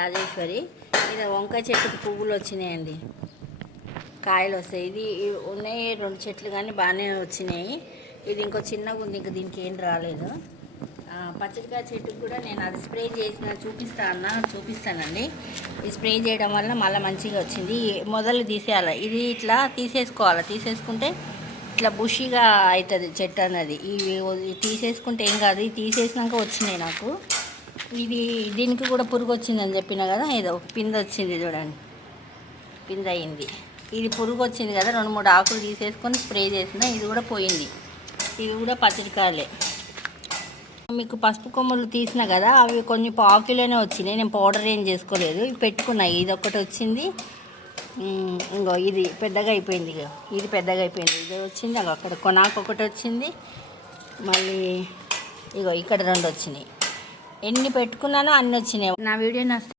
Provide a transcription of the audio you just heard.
రాజేశ్వరి ఇది వంకాయ చెట్టుకు పువ్వులు వచ్చినాయండి, కాయలు వస్తాయి. ఇది ఉన్నాయి 2 చెట్లు కానీ బాగానే వచ్చినాయి. ఇది ఇంకో చిన్నగా ఉంది, ఇంకా దీనికి ఏం రాలేదు. పచ్చడికాయ చెట్టుకు కూడా నేను అది స్ప్రే చేసిన చూపిస్తానండి. ఈ స్ప్రే చేయడం వల్ల మళ్ళీ మంచిగా వచ్చింది. మొదలు తీసేయాలి, ఇది ఇట్లా తీసేసుకోవాలి. తీసేసుకుంటే ఇట్లా బుషిగా అవుతుంది చెట్టు అన్నది. ఇవి తీసేసుకుంటే ఏం కాదు. ఇది తీసేసినాక వచ్చినాయి నాకు. ఇది దీనికి కూడా పురుగు వచ్చిందని చెప్పిన కదా, ఏదో పింద వచ్చింది చూడండి, పింద అయింది. ఇది పురుగు వచ్చింది కదా, 2-3 ఆకులు తీసేసుకొని స్ప్రే చేసిన, ఇది కూడా పోయింది. ఇవి కూడా పచ్చడికాయలే. మీకు పసుపు కొమ్ములు తీసిన కదా, అవి కొన్ని పాకులోనే వచ్చినాయి. నేను పౌడర్ ఏం చేసుకోలేదు, ఇవి పెట్టుకున్నాయి. ఇది ఒకటి వచ్చింది, ఇంకో ఇది పెద్దగా అయిపోయింది. ఇది పెద్దగా అయిపోయింది, ఇది వచ్చింది. అక్కడ కొనాకు ఒకటి వచ్చింది, మళ్ళీ ఇగో ఇక్కడ 2 వచ్చినాయి. ఎన్ని పెట్టుకున్నానో అన్నీ వచ్చినాయి. నా వీడియో నచ్చితే